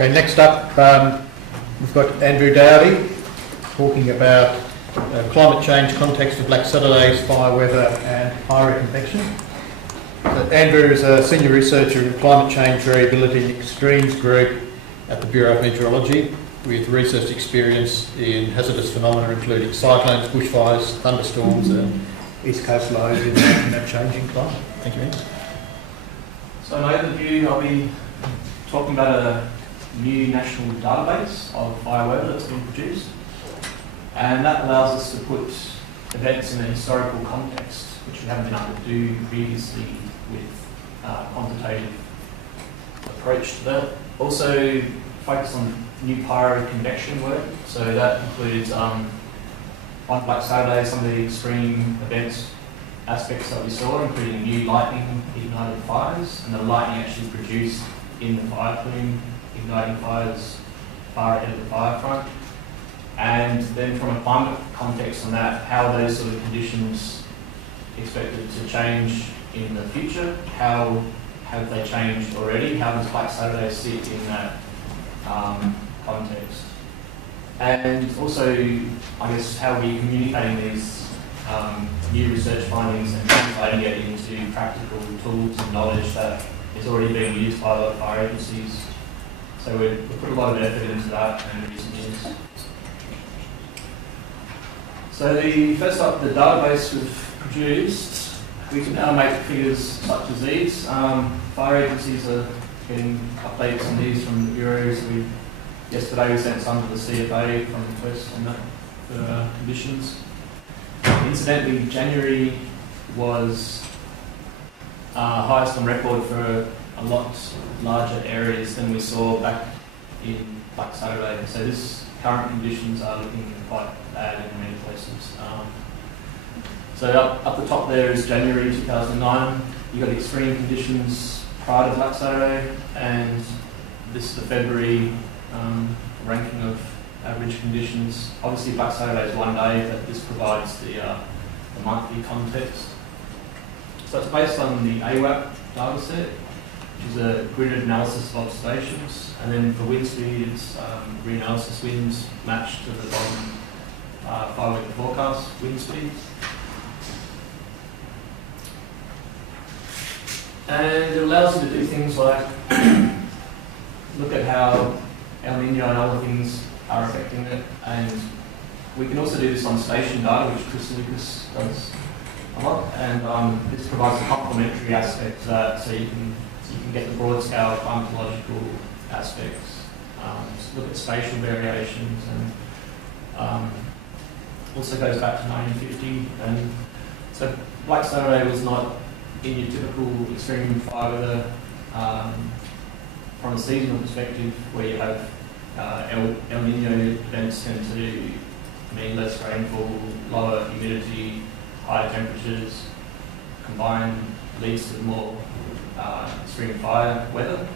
Okay, next up we've got Andrew Dowdy talking about climate change context for Black Saturdays, fire weather and higher convection. Andrew is a senior researcher in climate change variability and extremes group at the Bureau of Meteorology, with research experience in hazardous phenomena including cyclones, bushfires, thunderstorms and east coast lows in a changing climate. Thank you, Andrew. So in my overview, I'll be talking about a new national database of fire weather that's been produced, and that allows us to put events in a historical context, which we haven't been able to do previously with quantitative approach to that. Also focus on new pyro-convection work, so that includes on Black Saturday some of the extreme events aspects that we saw, including new lightning ignited fires, and the lightning actually produced in the fire plume, igniting fires far ahead of the fire front. And then from a climate context on that, how are those sort of conditions expected to change in the future? How have they changed already? How does Black Saturday sit in that context? And also, I guess, how are we communicating these new research findings and translating it into practical tools and knowledge that is already being used by a lot of fire agencies. So we've put a lot of effort into that in recent years. So first up, the database we've produced, we can now make figures such as these. Fire agencies are getting updates on these from the bureaus. Yesterday we sent some to the CFA from the West on that for conditions. Incidentally, January was highest on record for a lot larger areas than we saw back in Black Saturday. So this current conditions are looking quite bad in many places. So up the top there is January 2009. You've got extreme conditions prior to Black Saturday, and this is the February ranking of average conditions. Obviously Black Saturday is one day, but this provides the monthly context. So it's based on the AWAP data set, which is a gridded analysis of observations, and then for wind speed it's reanalysis winds matched to the bottom 5-week forecast wind speeds. And it allows you to do things like look at how El Nino and other things are affecting it, and we can also do this on station data, which Chris Lucas does a lot, and this provides a complementary aspect to that, so you can get the broad scale climatological aspects, look at spatial variations, and also goes back to 1950. And so Black Saturday was not in your typical extreme fire weather from a seasonal perspective, where you have El Nino events tend to mean less rainfall, lower humidity, higher temperatures, combined leads to more extreme fire weather,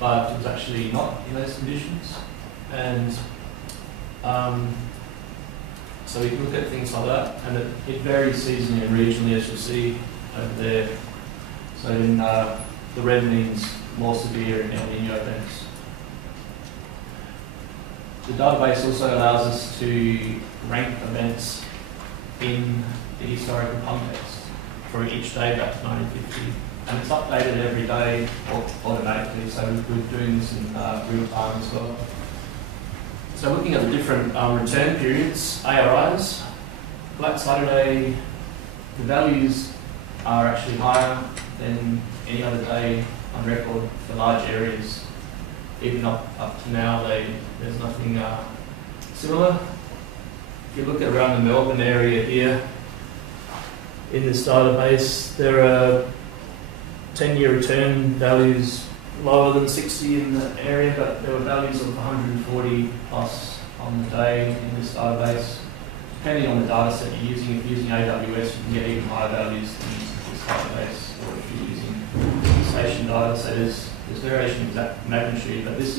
but it was actually not in those conditions. And so we can look at things like that, and it varies seasonally and regionally, as you'll see over there. So in the red means more severe in El Nino events. The database also allows us to rank events in the historical context for each day back to 1950, and it's updated every day automatically, so we're doing this in real time as well. So looking at the different return periods, ARIs, Black Saturday, the values are actually higher than any other day on record for large areas. Even up to now, there's nothing similar. If you look at around the Melbourne area here, in this database, there are 10-year return values lower than 60 in the area, but there were values of 140 plus on the day in this database. Depending on the data set you're using, if you're using AWS, you can get even higher values than this database, or if you're using station data. So there's variation in exact magnitude, but this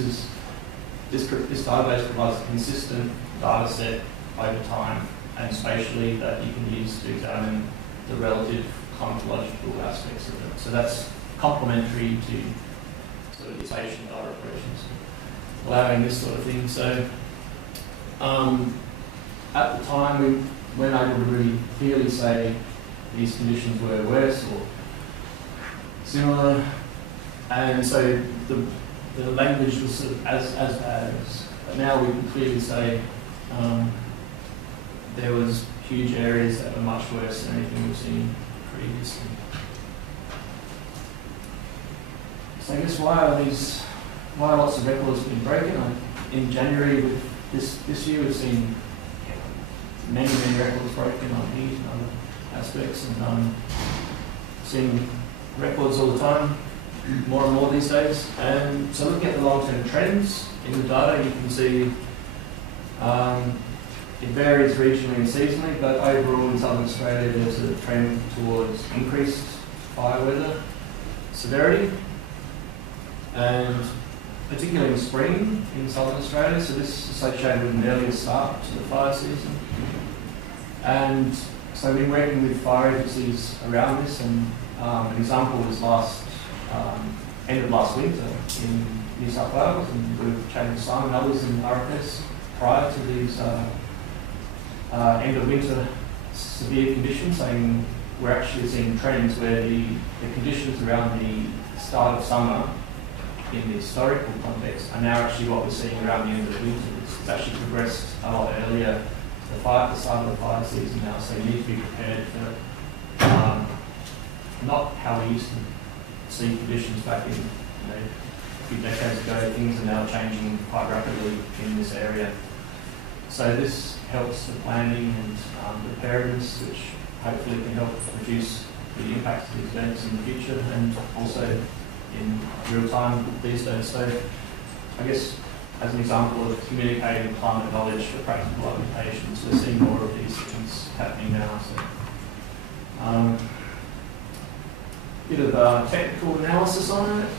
database provides a consistent data set over time and spatially that you can use to examine the relative climatological aspects of it. So that's complementary to sort of the spatial data operations. allowing this sort of thing. So at the time we weren't able to really clearly say these conditions were worse or similar, and so the language was sort of as bad as, but now we can clearly say there was huge areas that were much worse than anything we've seen previously. So I guess why are lots of records being broken? In January this year we've seen many records broken on heat and other aspects, and seeing records all the time, more and more these days. And so looking at the long-term trends in the data, you can see it varies regionally and seasonally, but overall in Southern Australia there's a trend towards increased fire weather severity, and particularly in spring in Southern Australia, so this is associated with an earlier start to the fire season. And so we've been working with fire agencies around this, and an example was end of last winter in New South Wales, and we've chatted with Simon and others in RFS prior to these end of winter severe conditions, saying we're actually seeing trends where the conditions around the start of summer in the historical context are now actually what we're seeing around the end of the winter. It's actually progressed a lot earlier to the start of the fire season now, so you need to be prepared for not how we used to see conditions back in a few decades ago. Things are now changing quite rapidly in this area. So this helps the planning and preparedness, which hopefully can help reduce the impact of these events in the future, and also in real time these days. So I guess as an example of communicating climate knowledge for practical applications, we're seeing more of these things happening now. So bit of technical analysis on it.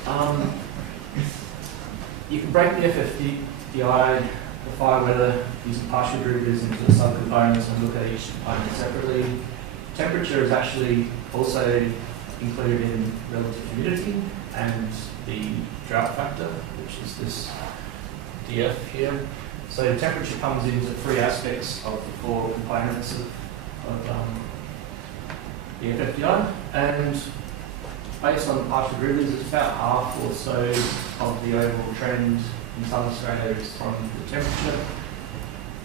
You can break the FFDI, the fire weather, using partial derivatives into subcomponents and look at each component separately. Temperature is actually also included in relative humidity and the drought factor, which is this DF here. So temperature comes into three aspects of the four components of the FFDI, and based on partial derivatives, it's about half or so of the overall trend in Southern Australia is from the temperature.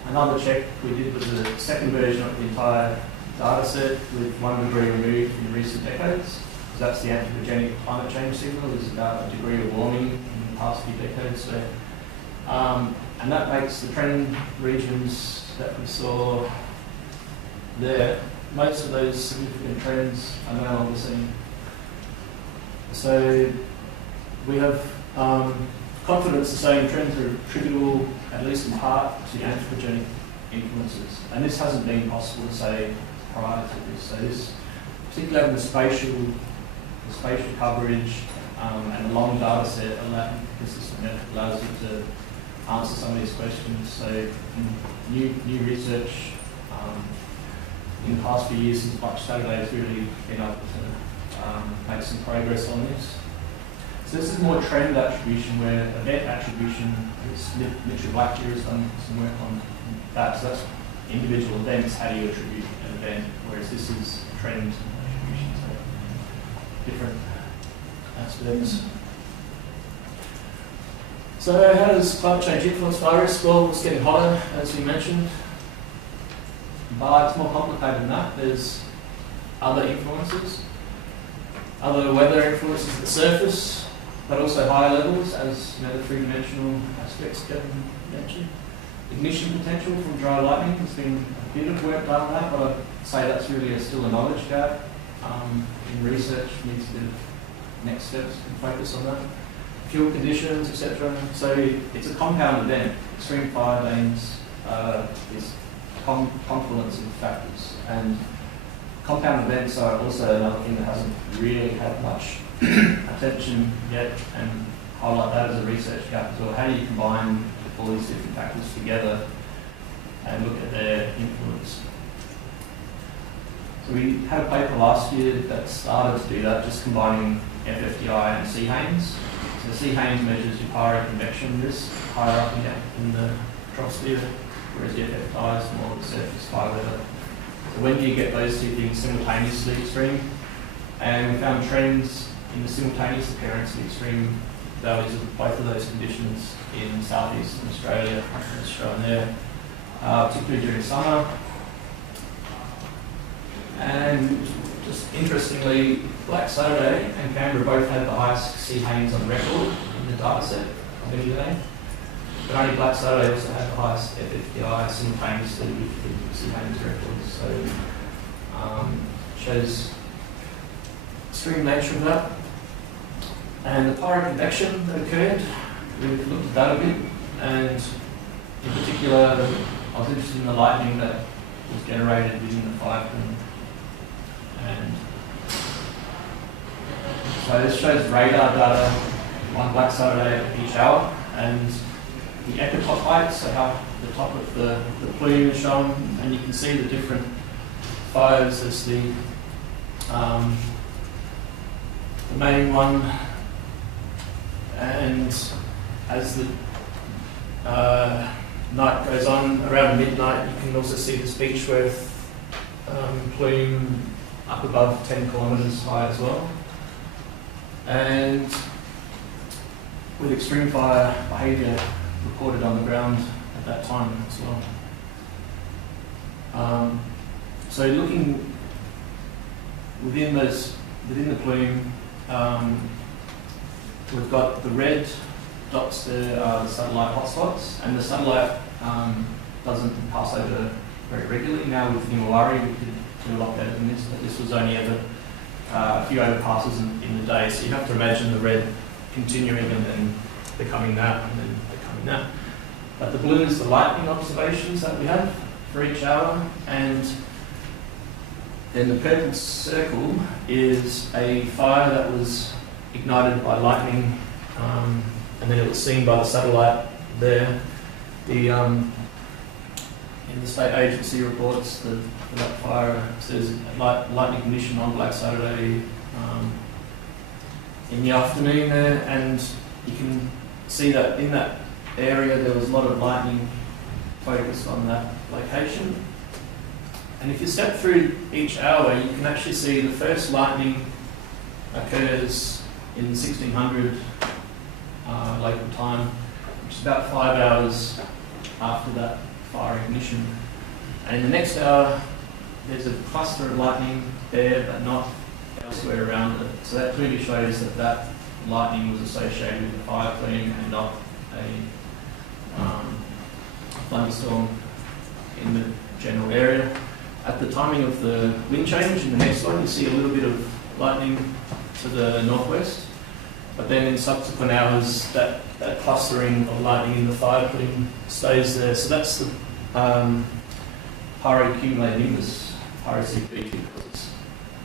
Another check we did was a second version of the entire data set with 1 degree removed in recent decades. So that's the anthropogenic climate change signal, is about a degree of warming in the past few decades. So, and that makes the trend regions that we saw there, most of those significant trends are no longer seen. So we have confidence in saying trends are attributable, at least in part, to anthropogenic influences. And this hasn't been possible to say prior to this. So this, particularly in the spatial coverage and the long data set, consistent method allows you to answer some of these questions. So new research in the past few years since Black Saturday has really been able to make some progress on this. So this is more trend attribution, where event attribution, Mitchell Blackyer has done some work on that. So that's individual events, how do you attribute an event, whereas this is trend attribution, so different aspects. So how does climate change influence fire risk? Well, it's getting hotter, as we mentioned, but it's more complicated than that. There's other influences, other weather influences at the surface, but also higher levels, as the three-dimensional aspects Kevin mentioned. Ignition potential from dry lightning, there's been a bit of work done on that, but I'd say that's really still a knowledge gap in research. Needs to next steps and focus on that. Fuel conditions, etc. So it's a compound event. Extreme fire lanes is confluence of factors, and compound events are also another thing that hasn't really had much attention yet, and highlight that as a research gap as well. How do you combine all these different factors together and look at their influence? So we had a paper last year that started to do that, just combining FFDI and C-Haines. So C. Haynes measures your pyroconvection risk higher up in the troposphere, whereas the FFI is more of the surface fire weather. So when do you get those two things simultaneously extreme? And we found trends in the simultaneous occurrence of extreme values of both of those conditions in southeastern Australia, as shown there, particularly during summer. And just interestingly, Black Saturday and Canberra both had the highest C. Haynes on record in the data set of any day. But only Black Saturday also had the highest FFPI simultaneously with the C. Haynes records. So shows extreme nature of that. And the pyroconvection that occurred, we've looked at that a bit, and in particular, I was interested in the lightning that was generated within the fire plume. And so this shows radar data on Black Saturday each hour, and the epitop height, so how the top of the plume is shown, and you can see the different fires as the main one, and as the night goes on, around midnight, you can also see the Beechworth plume up above 10 kilometres high as well. And with extreme fire behaviour reported on the ground at that time as well. So looking within the plume, we've got the red dots there are the satellite hotspots, and the satellite doesn't pass over very regularly. Now with Nimawari we could do a lot better than this, but this was only ever a few overpasses in the day, so you have to imagine the red continuing and then becoming that and then becoming that. But the blue is the lightning observations that we have for each hour, and then the purple circle is a fire that was ignited by lightning, and then it was seen by the satellite there. In the state agency reports, for that fire says lightning condition on Black Saturday in the afternoon there, and you can see that in that area there was a lot of lightning focused on that location. And if you step through each hour, you can actually see the first lightning occurs in 1600 local time, which is about 5 hours after that fire ignition. And in the next hour, there's a cluster of lightning there, but not elsewhere around it. So that clearly shows that that lightning was associated with the fire plume and not a thunderstorm in the general area. At the timing of the wind change in the next one, you see a little bit of lightning to the northwest, but then in subsequent hours, that clustering of lightning in the fire plume stays there. So that's the pyrocumulonimbus, pyro-CP, because it's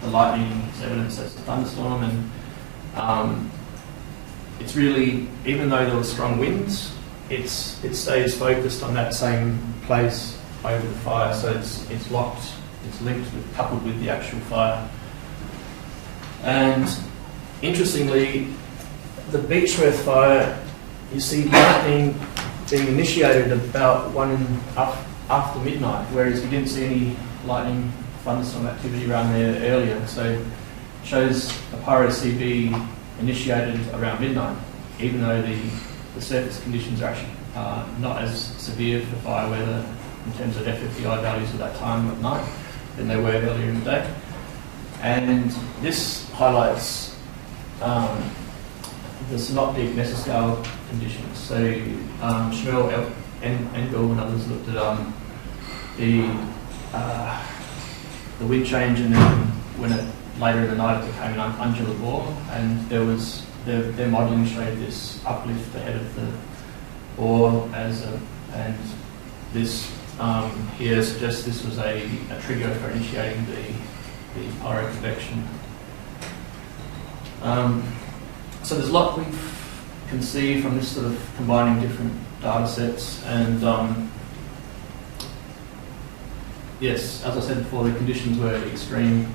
the lightning is evidence that's a thunderstorm, and it's really, even though there were strong winds, it stays focused on that same place over the fire, so it's locked, it's linked, coupled with the actual fire. And interestingly, the Beechworth fire, you see lightning being initiated about after midnight, whereas we didn't see any lightning thunderstorm activity around there earlier. So it shows a pyro-CB initiated around midnight, even though the surface conditions are actually not as severe for fire weather in terms of FFPI values at that time at night than they were earlier in the day. And this highlights the synoptic mesoscale conditions. So Schmel, Engel and others looked at the wind change, and then when later in the night it became an undulate bore, and there was their modelling showed this uplift ahead of the bore and this here suggests this was a trigger for initiating the pyroconvection. So there's a lot we can see from this sort of combining different data sets, and yes, as I said before, the conditions were extreme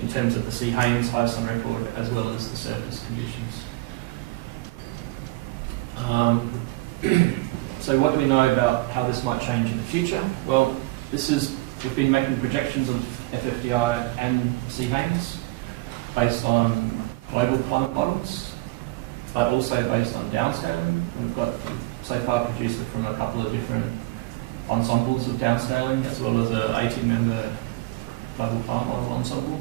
in terms of the C. Haynes highest on record, as well as the surface conditions. So what do we know about how this might change in the future? Well, we've been making projections of FFDI and CHAINS based on global climate models, but also based on downscaling. We've got so far produced it from a couple of different ensembles of downscaling, as well as a 18-member global climate model ensemble.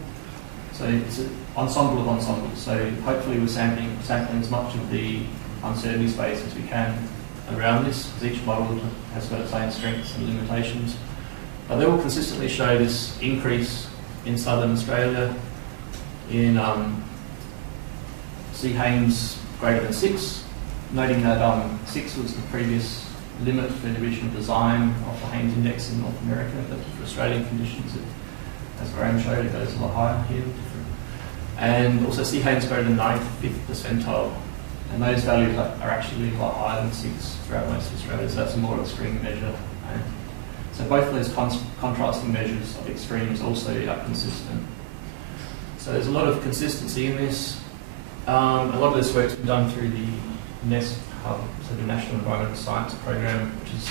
So it's an ensemble of ensembles. So hopefully we're sampling as much of the uncertainty space as we can around this, because each model has got its own strengths and limitations. But they will consistently show this increase in southern Australia in CHAINS greater than 6, noting that 6 was the previous limit for division of design of the Haynes Index in North America, but for Australian conditions, as Graham showed, it goes a lot higher here. And also CHAINS greater than 95th percentile. And those values are actually a lot higher than 6 throughout most of Australia, so that's a more extreme measure. And so both of those contrasting measures of extremes also are consistent. So there's a lot of consistency in this. A lot of this work's been done through the NEST Hub, so the National Environmental Science Program, which is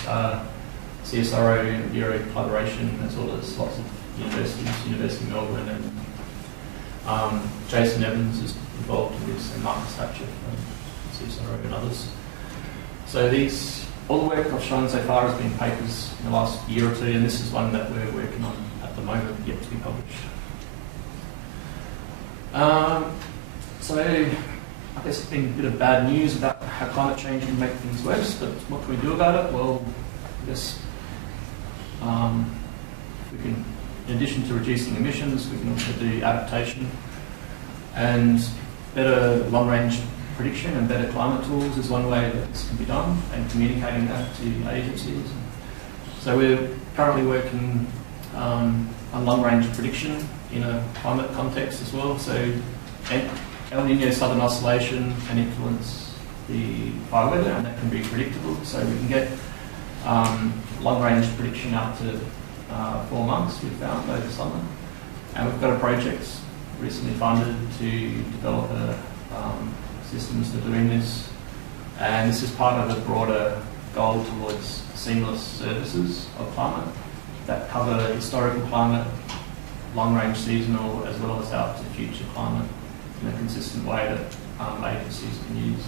CSIRO and Bureau collaboration, as well as lots of universities, University of Melbourne, and Jason Evans is involved in this, and Marcus Thatcher from CSIRO and others. So all the work I've shown so far has been papers in the last year or two, and this is one that we're working on at the moment, yet to be published. So I guess it's been a bit of bad news about how climate change can make things worse, but what can we do about it? Well, I guess we can, in addition to reducing emissions, we can also do adaptation and better long-range prediction and better climate tools is one way that this can be done, and communicating that to agencies. So we're currently working on long-range prediction in a climate context as well. So El Nino Southern Oscillation can influence the fire weather, and that can be predictable. So we can get long-range prediction out to 4 months, we've found, over summer. And we've got a project recently funded to develop systems for doing this. And this is part of a broader goal towards seamless services of climate that cover historical climate, long-range seasonal, as well as out to future climate in a consistent way that agencies can use.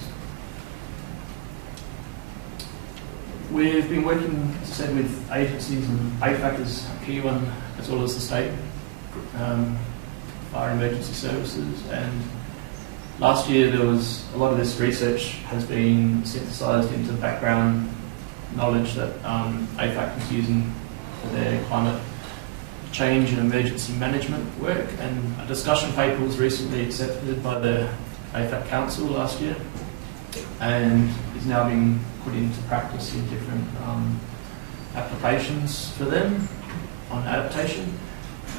We've been working, as I said, with agencies, and AFAC is a key one, as well as the state fire and emergency services. And last year there was a lot of this research has been synthesised into background knowledge that AFAC was using for their climate change and emergency management work, and a discussion paper was recently accepted by the AFAC Council last year and is now being put into practice in different applications for them on adaptation.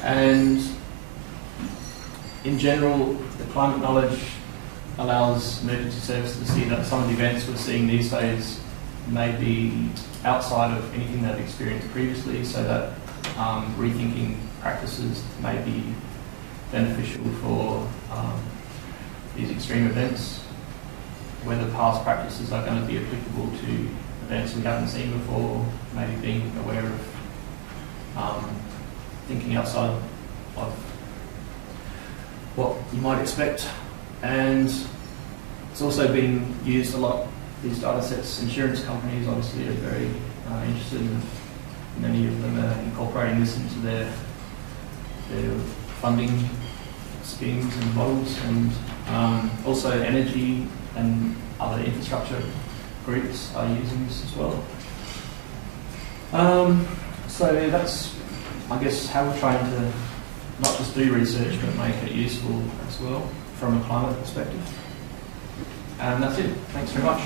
And in general, the climate knowledge allows emergency services to see that some of the events we're seeing these days may be outside of anything they've experienced previously, so that rethinking practices may be beneficial for these extreme events, whether past practices are going to be applicable to events we haven't seen before, maybe being aware of thinking outside of what you might expect. And it's also been used a lot, these data sets. Insurance companies obviously are very interested in, many of them are incorporating this into their funding schemes and models, and also energy and other infrastructure groups are using this as well. So that's, I guess, how we're trying to not just do research but make it useful as well from a climate perspective. And that's it. Thanks very much.